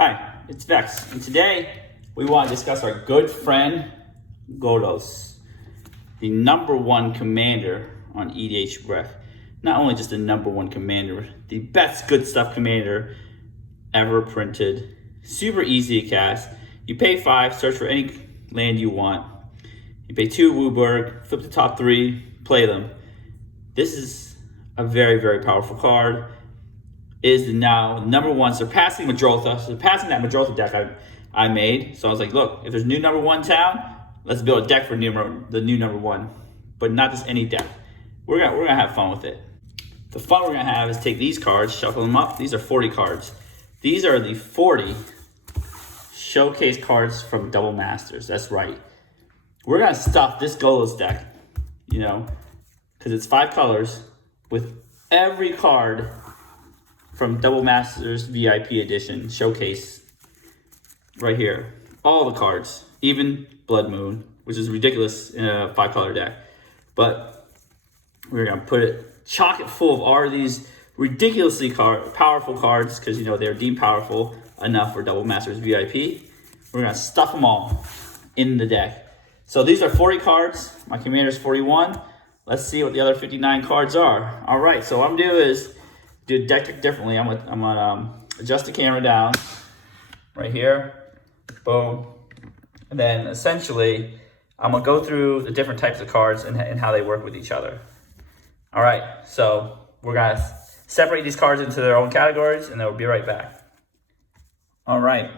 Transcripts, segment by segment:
Hi, it's Vex, and today we want to discuss our good friend Golos, the #1 commander on EDHRec. Not only just the #1 commander, the best good stuff commander ever printed. Super easy to cast. You pay 5, search for any land you want. You pay 2 Wooburg, flip the top 3, play them. This is a very, very powerful card. Is now #1, surpassing Madrotha, surpassing that Madrotha deck I made. So I was like, look, if there's new #1 town, let's build a deck for the new #1, but not just any deck. We're gonna have fun with it. The fun we're gonna have is take these cards, shuffle them up. These are 40 cards. These are the 40 showcase cards from Double Masters. That's right. We're gonna stuff this Golos deck, because it's 5 colors with every card from Double Masters VIP Edition Showcase right here. All the cards, even Blood Moon, which is ridiculous in a 5-color deck. But we're gonna chock it full of all of these ridiculously powerful cards because they're deemed powerful enough for Double Masters VIP. We're gonna stuff them all in the deck. So these are 40 cards. My commander's 41. Let's see what the other 59 cards are. All right, so what I'm gonna do is do deck differently. I'm gonna adjust the camera down right here, boom, and then essentially I'm gonna go through the different types of cards and how they work with each other. All right, so we're gonna separate these cards into their own categories, and then we'll be right back. All right,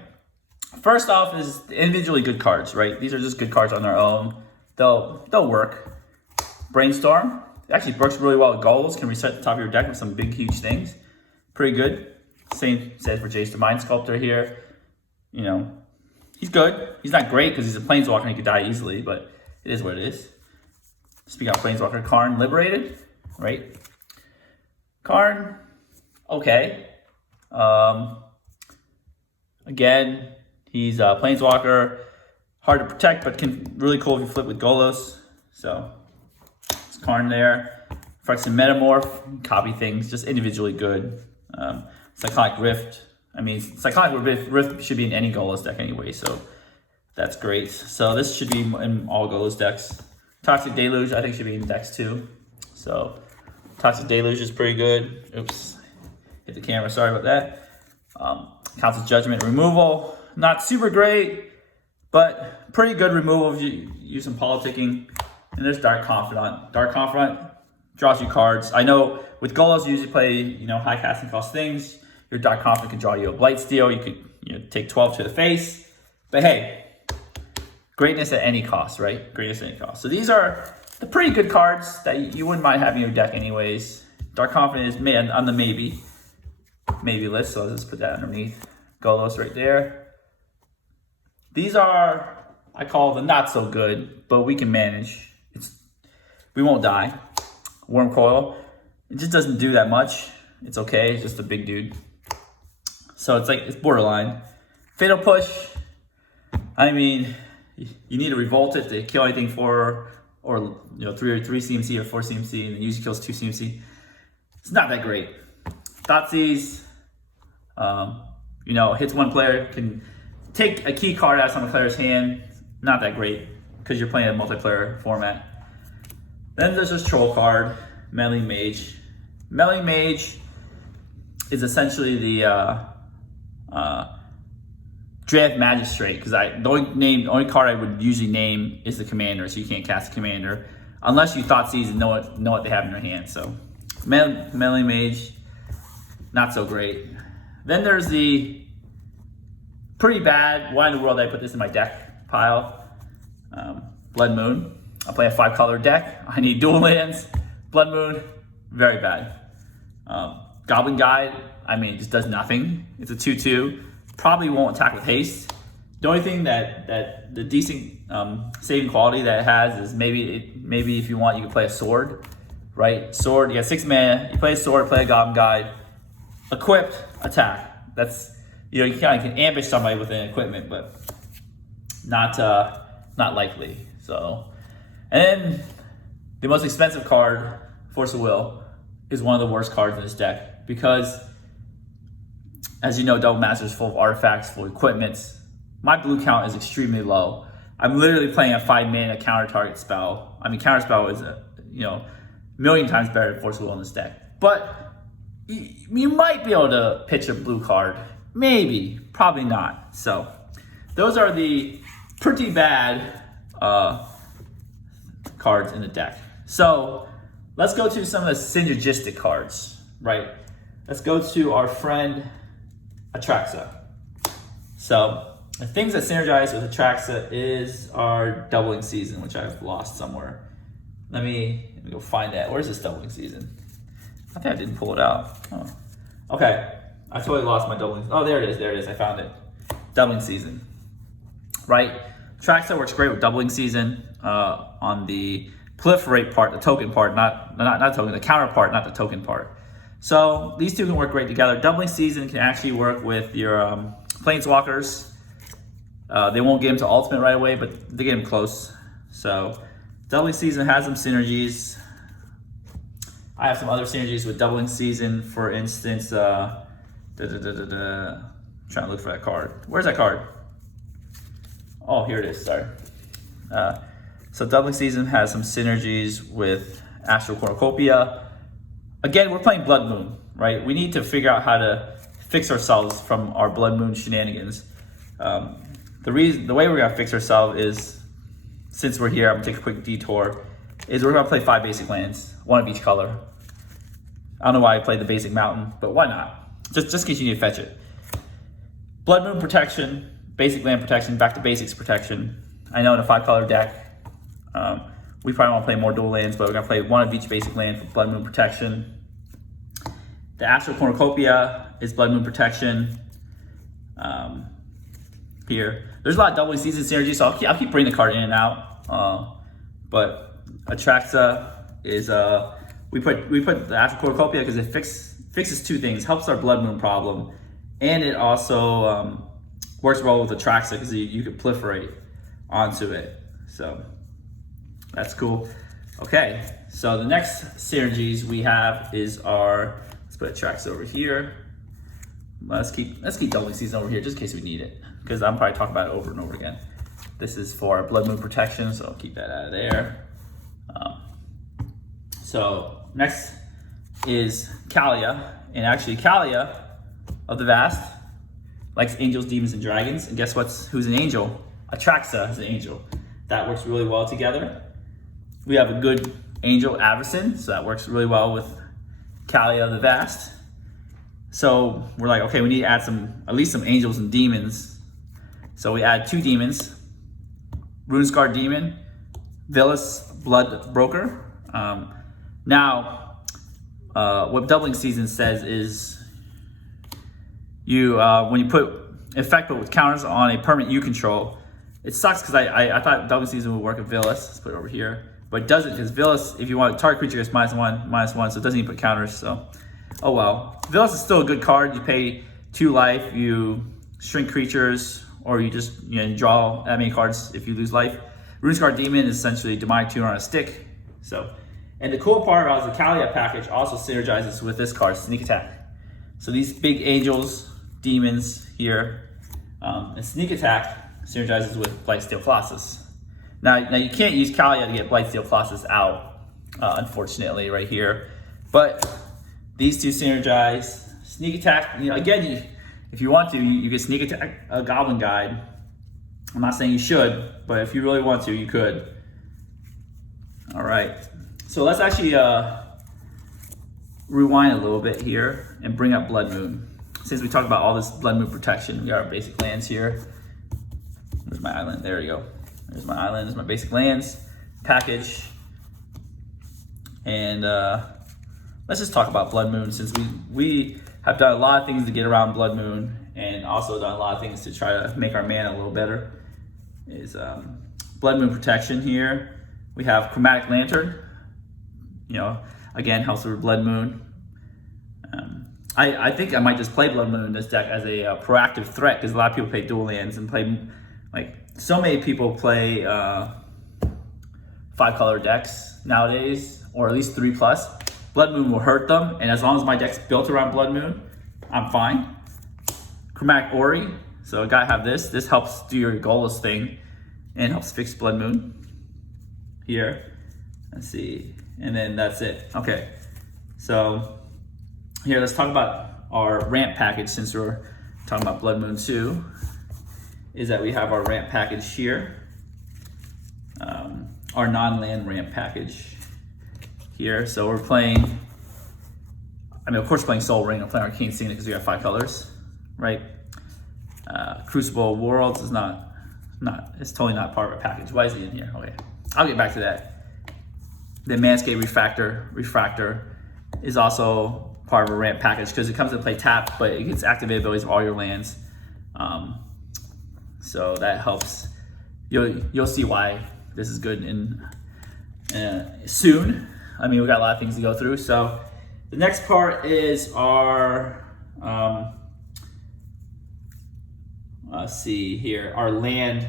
first off is the individually good cards, right? These are just good cards on their own. They'll work. Brainstorm. It actually works really well with Golos. Can reset the top of your deck with some big, huge things. Pretty good. Same says for Jace the Mind Sculptor here. He's good. He's not great because he's a Planeswalker and he could die easily, but it is what it is. Speaking of Planeswalker, Karn Liberated, right? Karn, okay. Again, he's a Planeswalker. Hard to protect, but really cool if you flip with Golos. So Karn there. Phyrexian Metamorph, copy things, just individually good. Cyclonic Rift. Cyclonic Rift should be in any Golos deck anyway, so that's great. So this should be in all Golos decks. Toxic Deluge, I think, should be in decks too. So Toxic Deluge is pretty good. Oops, hit the camera, sorry about that. Council Judgment removal, not super great, but pretty good removal if you use some politicking. And there's Dark Confidant. Dark Confidant draws you cards. I know with Golos you usually play, high casting cost things. Your Dark Confidant can draw you a Blightsteel. You could, take 12 to the face. But hey, greatness at any cost, right? Greatness at any cost. So these are the pretty good cards that you wouldn't mind having in your deck anyways. Dark Confidant is on the maybe list, so let's just put that underneath. Golos right there. These are, I call the not so good, but we can manage. We won't die. Worm Coil, it just doesn't do that much. It's okay, it's just a big dude. So it's borderline. Fatal Push, you need to revolt it to kill anything 4 or 3 CMC or 4 CMC, and then usually kills 2 CMC. It's not that great. Thoughtseize, hits one player, can take a key card out of some player's hand. Not that great because you're playing a multiplayer format. Then there's this troll card, Meddling Mage. Meddling Mage is essentially the Draft Magistrate, because the only card I would usually name is the commander, so you can't cast the commander unless you Thoughtseize and know what they have in their hand. So Meddling Mage, not so great. Then there's the pretty bad, why in the world did I put this in my deck pile? Blood Moon. I play a 5-color deck. I need dual lands. Blood Moon, very bad. Goblin Guide, it just does nothing. It's a 2/2. Probably won't attack with haste. The only thing that the decent saving quality that it has is maybe if you want, you can play a sword, right? Sword, you got 6 mana. You play a sword, play a Goblin Guide. Equipped, attack. That's you can ambush somebody with an equipment, but not likely. So. And then the most expensive card, Force of Will, is one of the worst cards in this deck because As you know, Double Master is full of artifacts, full of equipments. My blue count is extremely low. I'm literally playing a 5-mana counter target spell. I mean, counter spell is a million times better than Force of Will in this deck. But you might be able to pitch a blue card. Maybe, probably not. So those are the pretty bad cards in the deck. So let's go to some of the synergistic cards, right? Let's go to our friend Atraxa. So the things that synergize with Atraxa is our doubling season, which I've lost somewhere. Let me go find that. Where's this doubling season? I think I didn't pull it out. Oh. Okay, I totally lost my doubling. Oh, there it is. There it is. I found it. Doubling season, right? Atraxa works great with doubling season on the proliferate part, the token part, not token, the counter part, not the token part. So these two can work great together. Doubling season can actually work with your planeswalkers. They won't get them to ultimate right away, but they get them close. So doubling season has some synergies. I have some other synergies with doubling season. For instance, trying to look for that card. Where's that card? Oh, here it is. Sorry. So doubling season has some synergies with Astral Cornucopia. Again, we're playing Blood Moon, right? We need to figure out how to fix ourselves from our Blood Moon shenanigans. The way we're gonna fix ourselves is, since we're here, I'm gonna take a quick detour, is we're gonna play 5 basic lands, 1 of each color. I don't know why I played the basic mountain, but why not? Just in case you need to fetch it. Blood Moon protection, basic land protection, back to basics protection. I know in a 5-color deck, we probably want to play more dual lands, but we're going to play 1 of each basic land for Blood Moon protection. The Astral Cornucopia is Blood Moon protection. Here, there's a lot of doubling season synergy, so I'll keep bringing the card in and out. But Atraxa is we put the Astral Cornucopia because it fixes 2 things: helps our Blood Moon problem, and it also works well with Atraxa because you can proliferate onto it. So that's cool. Okay, so the next synergies we have is let's put Atraxa over here. Let's keep doubling season over here just in case we need it, because I'm probably talking about it over and over again. This is for Blood Moon protection, so I'll keep that out of there. So next is Kalhia, and actually Kalhia of the Vast likes angels, demons, and dragons. And guess who's an angel? Atraxa is an angel. That works really well together. We have a good angel, Averson, so that works really well with Kalhia of the Vast. So we're like, okay, we need to add at least some angels and demons. So we add 2 demons, Runescarred Demon, Vilis Blood Broker. Now, what doubling season says is when you put effect with counters on a permanent you control, it sucks because I thought doubling season would work with Vilis. Let's put it over here. But it doesn't, because Vilis, if you want a target creature, gets -1/-1, so it doesn't even put counters, so oh well. Vilis is still a good card. You pay 2 life, you shrink creatures, or you just you draw that many cards if you lose life. Runescarred Demon is essentially demonic tuner on a stick. So, and the cool part about the Kalhia package also synergizes with this card, Sneak Attack. So these big angels, demons here, and Sneak Attack synergizes with Blightsteel Colossus. Now you can't use Kalhia to get Blightsteel Colossus out, unfortunately, right here. But these 2 synergize. Sneak Attack, again, if you want to, you can Sneak Attack a Goblin Guide. I'm not saying you should, but if you really want to, you could. All right, so let's actually rewind a little bit here and bring up Blood Moon. Since we talked about all this Blood Moon protection, we got our basic lands here. Where's my island? There we go. There's my island, there's my basic lands package. And let's just talk about Blood Moon, since we have done a lot of things to get around Blood Moon, and also done a lot of things to try to make our mana a little better. Is Blood Moon protection here. We have Chromatic Lantern, again, helps with Blood Moon. I think I might just play Blood Moon in this deck as a proactive threat, because a lot of people play dual lands and play, so many people play 5-color decks nowadays, or at least 3+. Blood Moon will hurt them, and as long as my deck's built around Blood Moon, I'm fine. Chromatic Ori. So I gotta have this. This helps do your Golos thing and helps fix Blood Moon here. Let's see, and then that's it. Okay, so here, let's talk about our ramp package since we're talking about Blood Moon 2, is that we have our ramp package here. Our non-land ramp package here. So we're playing, I mean, of course, playing Soul Ring. I'm playing Arcane Signet because we have 5 colors, right? Crucible Worlds is it's totally not part of a package. Why is he in here? Okay, I'll get back to that. The Manscape Refractor is also part of a ramp package because it comes into play tap, but it gets activated abilities of all your lands. So that helps. You'll see why this is good in soon. I mean, we got a lot of things to go through. So the next part is our let's see here, our land.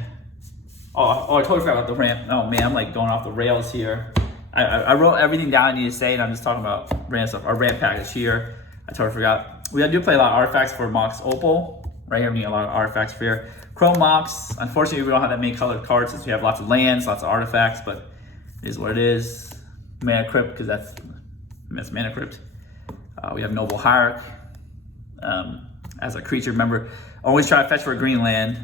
Oh, I totally forgot about the ramp. Oh man, I'm like going off the rails here. I wrote everything down I need to say, and I'm just talking about ramp stuff. Our ramp package here, I totally forgot. We do play a lot of artifacts for Mox Opal. Right here, we need a lot of artifacts for here. Chrome Mox, unfortunately, we don't have that many colored cards since we have lots of lands, lots of artifacts, but it is what it is. Mana Crypt, because that's Mana Crypt. We have Noble Hierarch as a creature. Remember, always try to fetch for a green land.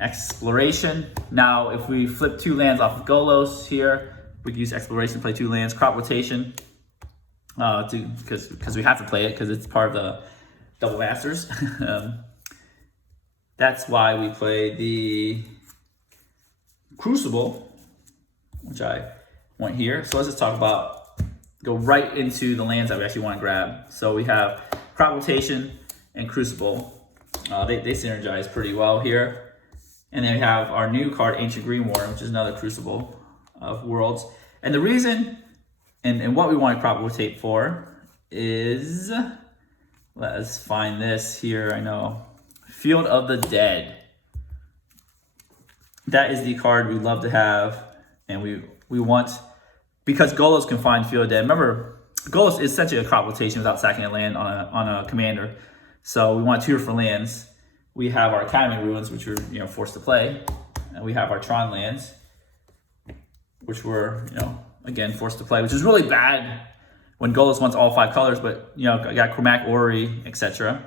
Exploration. Now, if we flip 2 lands off of Golos here, we can use Exploration to play 2 lands. Crop Rotation, because we have to play it because it's part of the Double Masters. That's why we play the Crucible, which I want here. So let's just go right into the lands that we actually want to grab. So we have Crop Rotation and Crucible. They synergize pretty well here. And then we have our new card, Ancient Green Warden, which is another Crucible of Worlds. And the reason and what we want to crop rotate for is, let's find this here. I know, Field of the Dead. That is the card we love to have, and we want, because Golos can find Field of the Dead. Remember, Golos is essentially a crop rotation without sacking a land on a commander. So we want to tutor for lands. We have our Academy Ruins, which we're forced to play, and we have our Tron lands, which we're again forced to play, which is really bad when Golos wants all 5 colors. But I got Chromatic Ori, etc.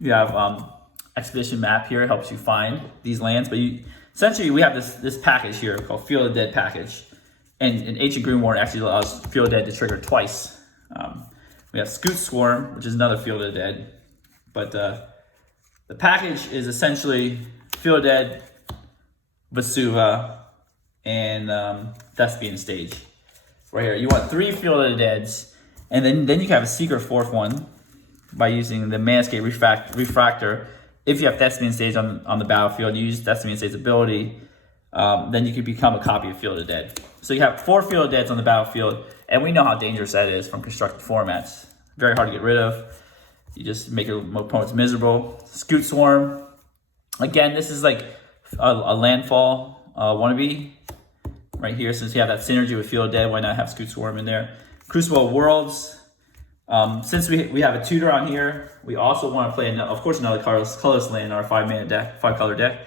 You have Expedition Map here, helps you find these lands. But essentially we have this package here called Field of the Dead package, and Ancient Green Warden actually allows Field of the Dead to trigger twice. We have Scoot Swarm, which is another Field of the Dead, but the package is essentially Field of the Dead, Vesuva, and Thespian Stage. Right here, you want 3 Field of the Deads, and then you can have a secret 4th one by using the Manscape Refractor. If you have Thespian Stage on the battlefield, you use Thespian Stage's ability, then you can become a copy of Field of the Dead. So you have 4 Field of the Deads on the battlefield, and we know how dangerous that is from constructed formats. Very hard to get rid of. You just make your opponents miserable. Scoot Swarm. Again, this is like a landfall wannabe right here. Since you have that synergy with Field of Dead, why not have Scoot Swarm in there? Crucible Worlds. Since we have a tutor on here, we also want to play, of course, another colorless land in our 5-mana deck, 5-color deck.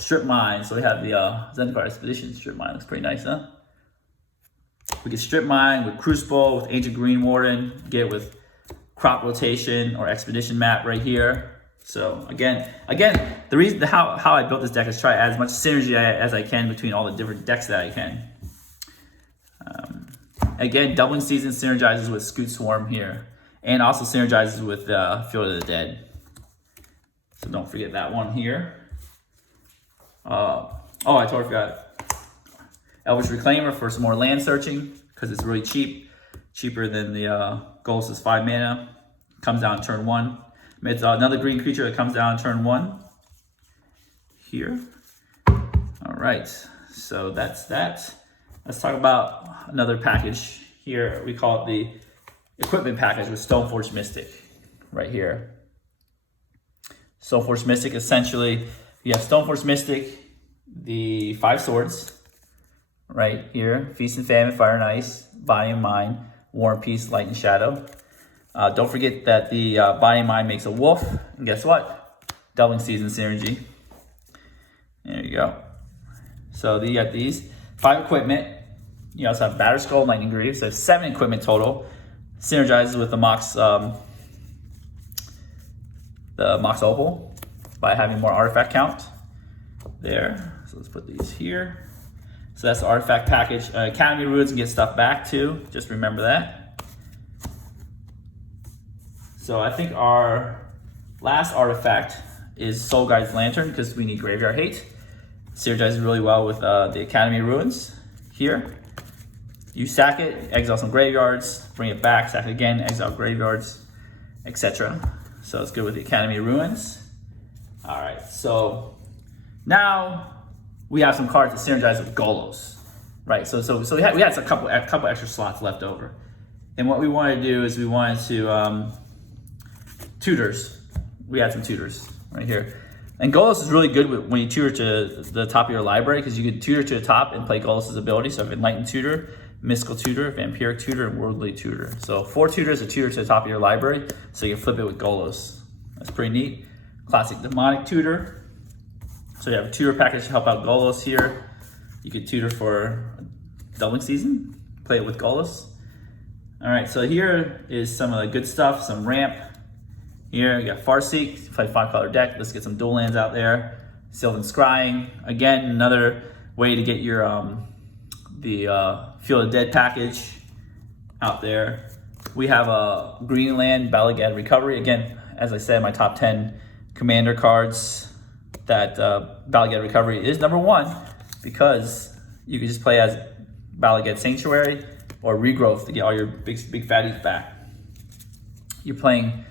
Strip Mine. So we have the Zendikar Expedition Strip Mine. Looks pretty nice, huh? We can Strip Mine with Crucible, with Ancient Green Warden, get it with Crop Rotation or Expedition Map right here. So again, the reason how I built this deck is try to add as much synergy as I can between all the different decks that I can. Again, Doubling Season synergizes with Scoot Swarm here, and also synergizes with Field of the Dead. So don't forget that one here. Oh, I totally forgot. Elvish Reclaimer for some more land searching, because it's really cheap. Cheaper than the Golos' 5 mana. Comes down turn 1. It's another green creature that comes down turn 1. Here. Alright, so that's that. Let's talk about another package here. We call it the Equipment Package with Stoneforge Mystic. Right here. Stoneforge Mystic, essentially, you have Stoneforge Mystic, the 5 swords. Right here, Feast and Famine, Fire and Ice, Body and Mind, War and Peace, Light and Shadow. Don't forget that the Body and Mind makes a wolf, and guess what? Doubling Season synergy. There you go. So you got these 5 equipment. You also have Batter Skull, Lightning Greave, so 7 equipment total. Synergizes with the Mox Opal by having more artifact count. There. So let's put these here. So that's the artifact package. Academy Runes can get stuff back too. Just remember that. So I think our last artifact is Soul Guide's Lantern because we need Graveyard Hate. Synergizes really well with the Academy Ruins here. You sack it, exile some graveyards, bring it back, sack it again, exile graveyards, etc. So it's good with the Academy Ruins. All right, so now we have some cards that synergize with Golos, right? So we had a couple extra slots left over, and what we wanted to do is we wanted to tutors. We had some tutors right here, and Golos is really good when you tutor to the top of your library because you can tutor to the top and play Golos' ability. So if Enlightened Tutor, Mystical Tutor, Vampiric Tutor, and Worldly Tutor. So 4 tutors, a tutor to the top of your library, so you can flip it with Golos. That's pretty neat. Classic Demonic Tutor. So you have a tutor package to help out Golos here. You could tutor for Doubling Season, play it with Golos. All right, so here is some of the good stuff, some ramp. Here you got Farseek, play 5-color deck. Let's get some dual lands out there. Sylvan Scrying, again, another way to get your the Field of Dead package out there. We have a green land, Balagad Recovery. Again, as I said, my top 10 commander cards, that Balagad Recovery is number 1 because you can just play as Balagad Sanctuary or Regrowth to get all your big fatties back. You're playing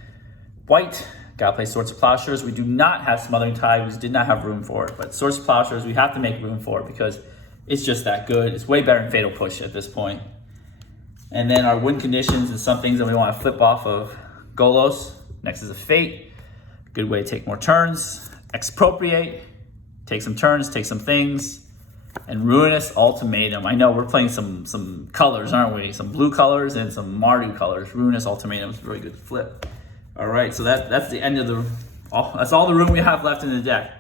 white, gotta play Swords of Plowshares. We do not have Smothering Tide, we did not have room for it, but Swords of Plowshares, we have to make room for it because it's just that good. It's way better than Fatal Push at this point. And then our win conditions and some things that we want to flip off of Golos. Next is a Fate. Good way to take more turns. Expropriate. Take some turns, take some things. And Ruinous Ultimatum. I know we're playing some colors, aren't we? Some blue colors and some Mardu colors. Ruinous Ultimatum is really good to flip. All right, so that's the end of that's all the room we have left in the deck.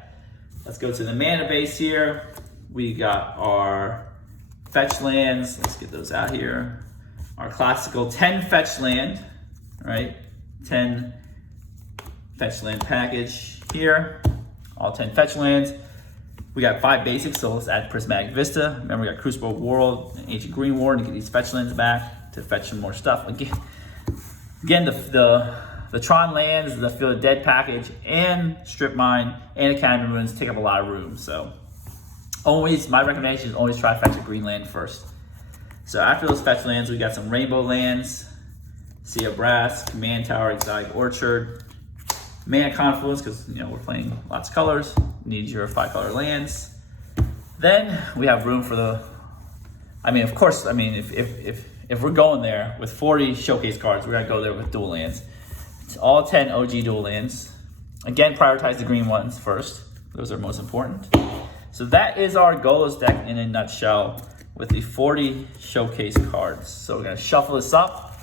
Let's go to the mana base here. We got our fetch lands. Let's get those out here. Our classical 10 fetch land, right? 10 fetch land package here. All 10 fetch lands. We got 5 basics, so let's add Prismatic Vista. Remember, we got Crucible World and Ancient Green Ward to get these fetch lands back to fetch some more stuff. Again, the Tron lands, the Field of Dead package, and Strip Mine and Academy Ruins take up a lot of room. So always, my recommendation is always try to fetch a green land first. So after those fetch lands, we got some rainbow lands, Sea of Brass, Command Tower, Exotic Orchard, Mana Confluence, because we're playing lots of colors. Need your 5-color lands. Then we have room for of course, if we're going there with 40 showcase cards, we're gonna go there with dual lands. It's all 10 OG dual lands. Again, prioritize the green ones first. Those are most important. So that is our Golos deck in a nutshell with the 40 showcase cards. So we're gonna shuffle this up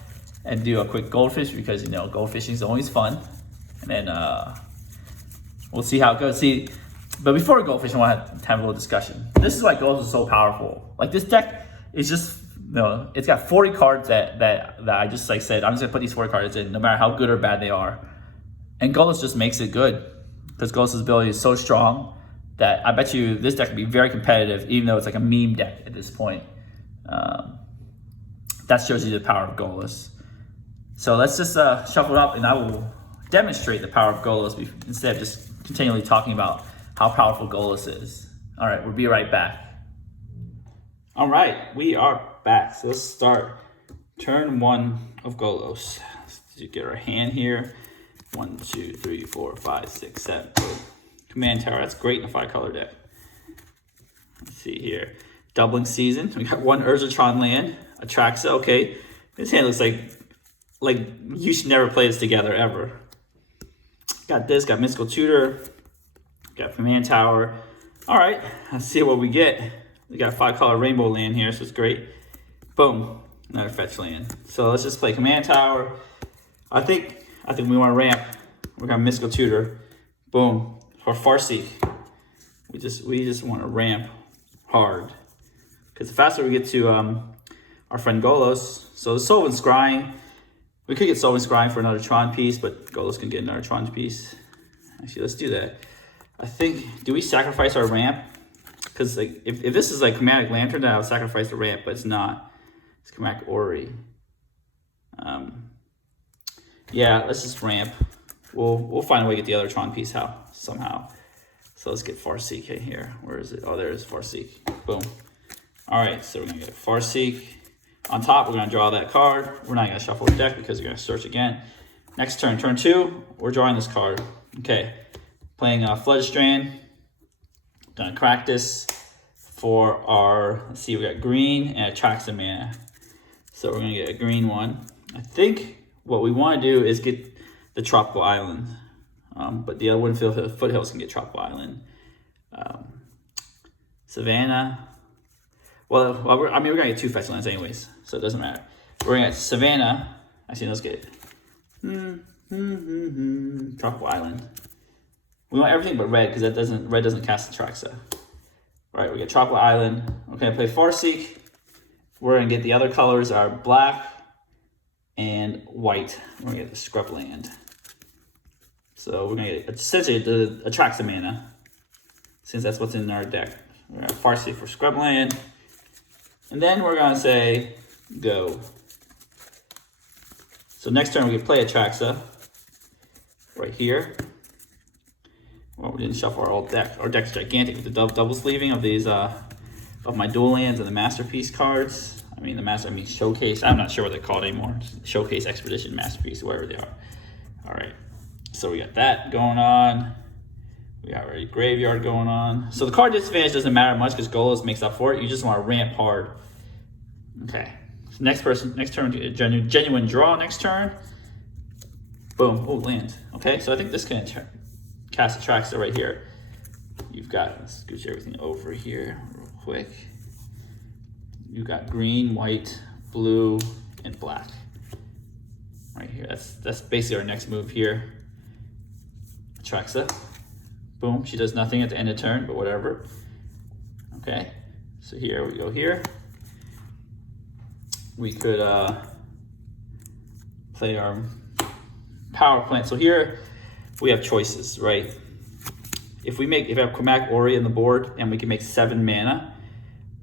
and do a quick Goldfish because Goldfishing is always fun. And then we'll see how it goes. But before we Goldfish, I want to have a little discussion. This is why Golos is so powerful. Like this deck is just, it's got 40 cards that I just said, I'm just gonna put these 40 cards in no matter how good or bad they are. And Golos just makes it good because Golos' ability is so strong that I bet you this deck can be very competitive, even though it's like a meme deck at this point. That shows you the power of Golos. So let's just shuffle it up and I will demonstrate the power of Golos instead of just continually talking about how powerful Golos is. All right, we'll be right back. All right, we are back. So let's start turn 1 of Golos. Let's get our hand here. 1, 2, 3, 4, 5, 6, 7. Command Tower, that's great in a 5-color deck. Let's see here. Doubling Season. We got 1 Urzatron land. Atraxa, okay. This hand looks like you should never play this together ever. Got this, got Mystical Tutor. Got Command Tower. All right, let's see what we get. We got a 5-color rainbow land here, so it's great. Boom, another fetch land. So let's just play Command Tower. I think we want to ramp. We're gonna Mystical Tutor Boom. For Farseek, we just want to ramp hard. Because the faster we get to our friend Golos, so the Sylvan Scrying, we could get Sylvan Scrying for another Tron piece, but Golos can get another Tron piece. Actually, let's do that. I think, do we sacrifice our ramp? Because like, if this is like Chromatic Lantern, then I would sacrifice the ramp, but it's not. It's Chromatic Ori. Yeah, let's just ramp. We'll find a way to get the other Tron piece somehow. So let's get Farseek in here. Where is it? Oh, there is Farseek. Boom. All right, so we're gonna get Farseek. On top, we're gonna draw that card. We're not gonna shuffle the deck because we're gonna search again. Next turn, turn 2, we're drawing this card. Okay, playing Floodstrand. Gonna crack this for our, let's see, we got green and Atraxa mana. So we're gonna get a green one. I think what we wanna do is get the Tropical Island. But the other one, Foothills, can get Tropical Island. Savannah. Well, we're gonna get 2 fetch lands anyways, so it doesn't matter. We're gonna get Savannah. Actually, let's get Tropical Island. We want everything but red because red doesn't cast Atraxa. All right, we get Tropical Island. We're gonna play Farseek. We're gonna get the other colors are black and white. We're gonna get the Scrubland. So we're gonna get essentially the Atraxa mana, since that's what's in our deck. We're gonna Farseek for Scrubland. And then we're gonna say go. So next turn we can play Atraxa right here. Well, we didn't shuffle our old deck. Our deck's gigantic with the double sleeving of these of my dual lands and the masterpiece cards. I mean showcase. I'm not sure what they're called anymore. Showcase, Expedition, Masterpiece, whatever they are. All right. So we got that going on. We got already Graveyard going on. So the card disadvantage doesn't matter much because Golos makes up for it. You just want to ramp hard. Okay. So next turn, genuine draw next turn. Boom. Oh, land. Okay, so I think this can cast Atraxa right here. You've got, let's scooch everything over here real quick. You've got green, white, blue, and black. Right here. That's basically our next move here. Atraxa. Boom. She does nothing at the end of turn, but whatever. Okay. So here we go here. We could play our power plant. So here we have choices, right? If we have Chromatic Ori in the board and we can make 7 mana,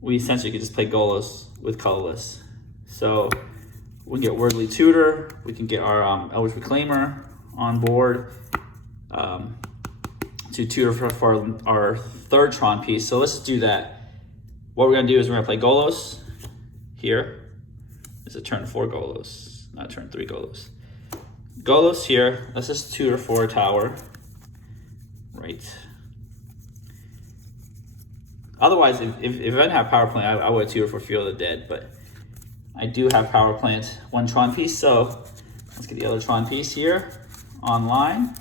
we essentially could just play Golos with colorless. So we can get Wordly Tutor, we can get our Elvish Reclaimer on board to tutor for our 3rd Tron piece. So let's do that. What we're gonna do is we're gonna play Golos here. It's a turn 4 Golos, not turn 3 Golos. Golos here, let's just tutor for a tower. Right. Otherwise, if I didn't have power plant, I would tutor for Field of the Dead, but I do have power plant 1 Tron piece, so let's get the other Tron piece here online.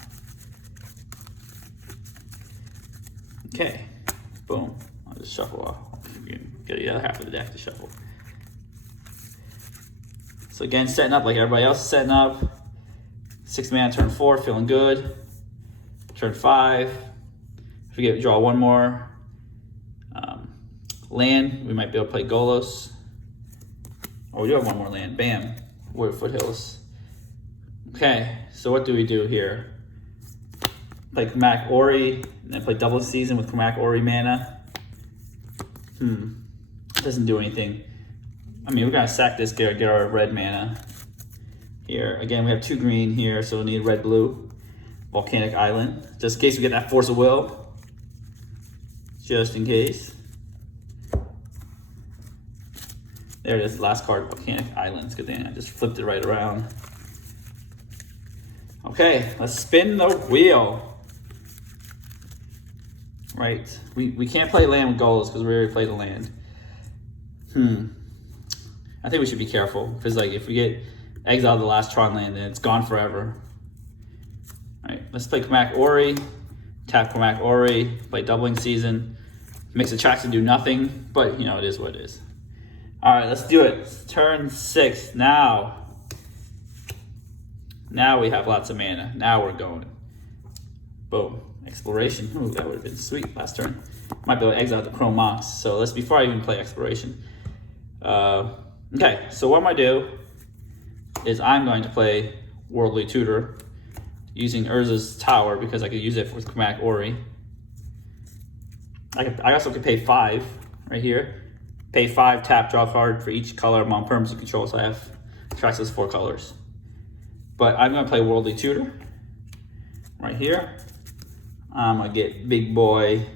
Okay, boom. I'll just shuffle off. Get the other half of the deck to shuffle. So again, setting up like everybody else is setting up. 6 mana, turn 4, feeling good. Turn 5, if we draw 1 more land, we might be able to play Golos. Oh, we do have 1 more land, bam, we're at Foothills. Okay, so what do we do here? Play Chromatic Ori, and then play double season with Chromatic Ori mana. Doesn't do anything. I mean, we're gonna sack this, get our red mana here. Again, we have 2 green here, so we'll need red, blue. Volcanic Island, just in case we get that Force of Will. Just in case. There it is, last card, Volcanic Islands. Good thing I just flipped it right around. Okay, let's spin the wheel. Right, we can't play land with Golos because we already played the land. I think we should be careful because like if we get exiled the last Tron land, then it's gone forever. All right, let's play Chromatic Ori, tap Chromatic Ori, play Doubling Season. Makes Atraxa do nothing, but you know, it is what it is. All right, let's do it. Turn 6 now. Now we have lots of mana. Now we're going. Boom. Exploration. Ooh, that would have been sweet last turn. Might be able to exile the Chrome Mox. So let's, before I even play Exploration. Okay, so what I'm gonna do is I'm going to play Worldly Tutor using Urza's Tower because I could use it with Chromatic Ori. I also could pay 5 right here. Pay 5, tap, draw a card for each color of my perms you control. So I have Atraxa's 4 colors. But I'm gonna play Worldly Tutor right here. I'm gonna get big boy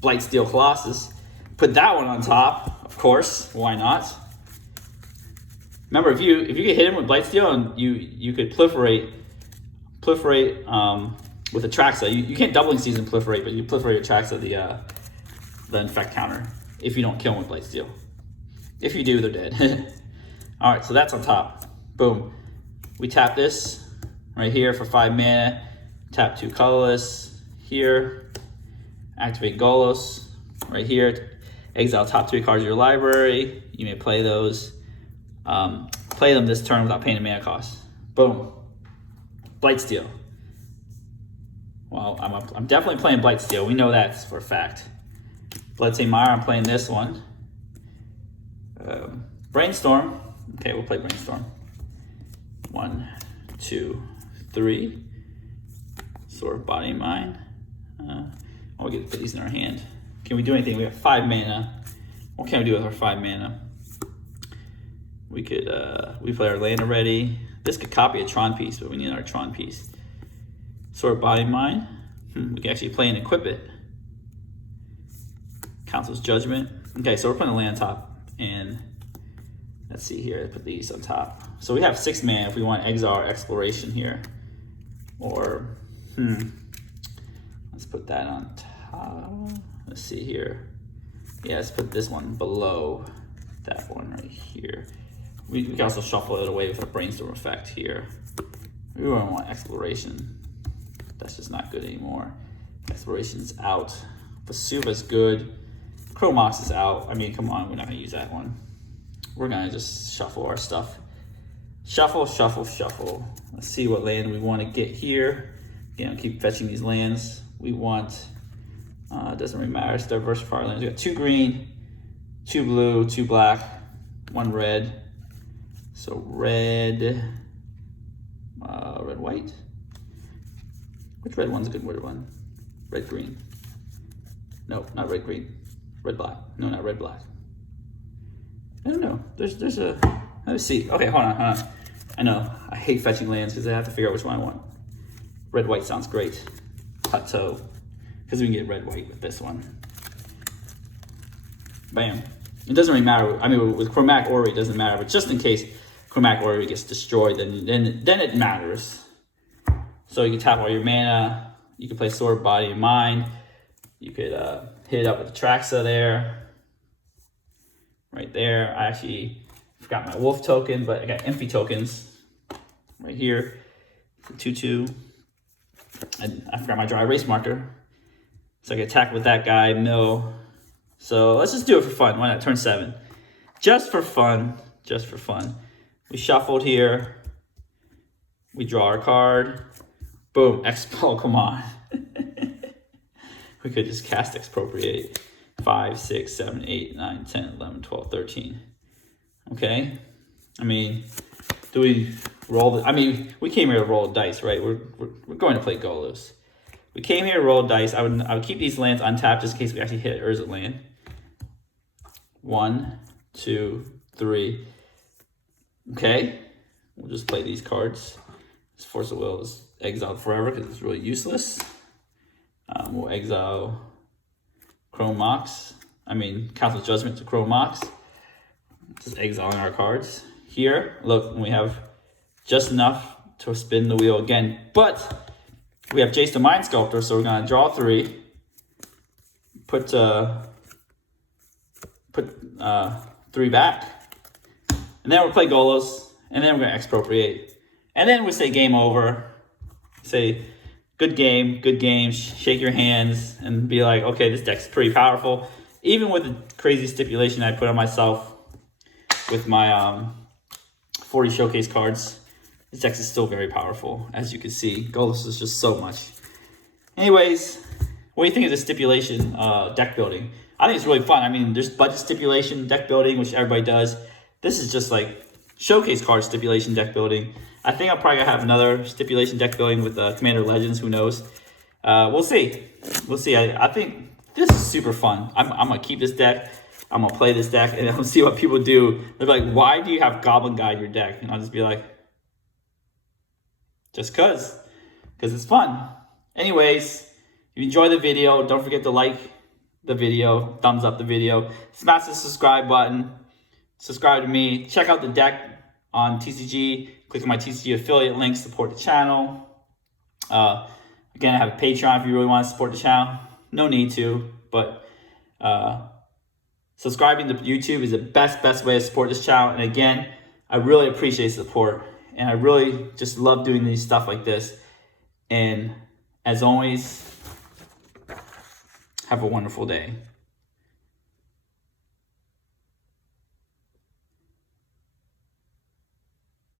Blightsteel Colossus. Put that one on top, of course. Why not? Remember, if you get hit him with Blightsteel and you could proliferate with Atraxa. You can't doubling season proliferate, but you proliferate Atraxa the infect counter if you don't kill him with Blightsteel. If you do, they're dead. All right, so that's on top. Boom. We tap this right here for 5 mana. Tap 2 colorless here. Activate Golos right here. Exile top 3 cards of your library. You may play those. Play them this turn without paying a mana cost. Boom. Blightsteel. Well, I'm definitely playing Blightsteel. We know that for a fact. Bloodstained Mire, I'm playing this one. Brainstorm. Okay, we'll play Brainstorm. 1, 2, 3. Sword of Body and Mind. We'll get to put these in our hand. Can we do anything? We have 5 mana. What can we do with our 5 mana? We could, we play our land already. This could copy a Tron piece, but we need our Tron piece. Sword of Body and Mind. We can actually play and equip it. Council's Judgment. Okay, so we're putting a land on top. And let's see here, put these on top. So we have 6 mana if we want exile or exploration here. Or, let's put that on top. Let's see here. Yeah, let's put this one below that one right here. We can also shuffle it away with a Brainstorm effect here. We don't want exploration. That's just not good anymore. Exploration's out. Vesuva's good. Chrome Mox is out. I mean, come on, we're not gonna use that one. We're gonna just shuffle our stuff. Shuffle, shuffle, shuffle. Let's see what land we want to get here. Again, keep fetching these lands. We want, doesn't really matter, it's diversify our lands. We got 2 green, 2 blue, 2 black, 1 red. So red, red, white. Which red one's a good one? Red, green. No, not red, green. Red, black. No, not red, black. I don't know. There's a, let me see. Okay, hold on. I know, I hate fetching lands because I have to figure out which one I want. Red, white sounds great. Plateau, because we can get red, white with this one. Bam. It doesn't really matter. I mean, with Chromatic Ori, it doesn't matter, but just in case Chromatic Ori gets destroyed, then it matters. So you can tap all your mana. You can play Sword of Body and Mind. You could hit it up with Atraxa there. Right there. I actually forgot my wolf token, but I got empty tokens right here. 2/2. And I forgot my dry erase marker. So I can attack with that guy, mill. So let's just do it for fun. Why not? Turn 7. Just for fun. Just for fun. We shuffled here. We draw our card. Boom. Expel. Come on. We could just cast Expropriate. 5, 6, 7, 8, 9, 10, 11, 12, 13. Okay. I mean, do we roll the, I mean, we came here to roll dice, right? We're going to play Golos. We came here to roll dice. I would keep these lands untapped just in case we actually hit Urza land. 1, 2, 3. Okay. We'll just play these cards. This Force of Will is exiled forever because it's really useless. We'll exile Chrome Mox. I mean, Council's Judgment to Chrome Mox. Just exiling our cards. Here, look, we have just enough to spin the wheel again. But we have Jace the Mind Sculptor, so we're going to draw 3. Put 3 back. And then we'll play Golos. And then we're going to Expropriate. And then we'll say game over. Say, good game, shake your hands, and be like, okay, this deck's pretty powerful. Even with the crazy stipulation I put on myself with my 40 showcase cards, This deck is still very powerful, as you can see. Golos is just so much. Anyways, what do you think of the stipulation deck building? I think it's really fun. I mean, there's budget stipulation deck building, which everybody does. This is just like showcase card stipulation deck building. I think I'm probably gonna have another stipulation deck building with Commander Legends. Who knows? We'll see. We'll see. I think this is super fun. I'm gonna keep this deck. I'm gonna play this deck, and I'll see what people do. They're like, "Why do you have Goblin Guide in your deck?" And I'll just be like, "Just cause it's fun." Anyways, if you enjoyed the video, don't forget to like the video, thumbs up the video, smash the subscribe button, subscribe to me, check out the deck on TCG, click on my TCG affiliate link, support the channel. Again, I have a Patreon if you really want to support the channel. No need to, but subscribing to YouTube is the best way to support this channel. And again, I really appreciate support, and I really just love doing these stuff like this. And as always, have a wonderful day.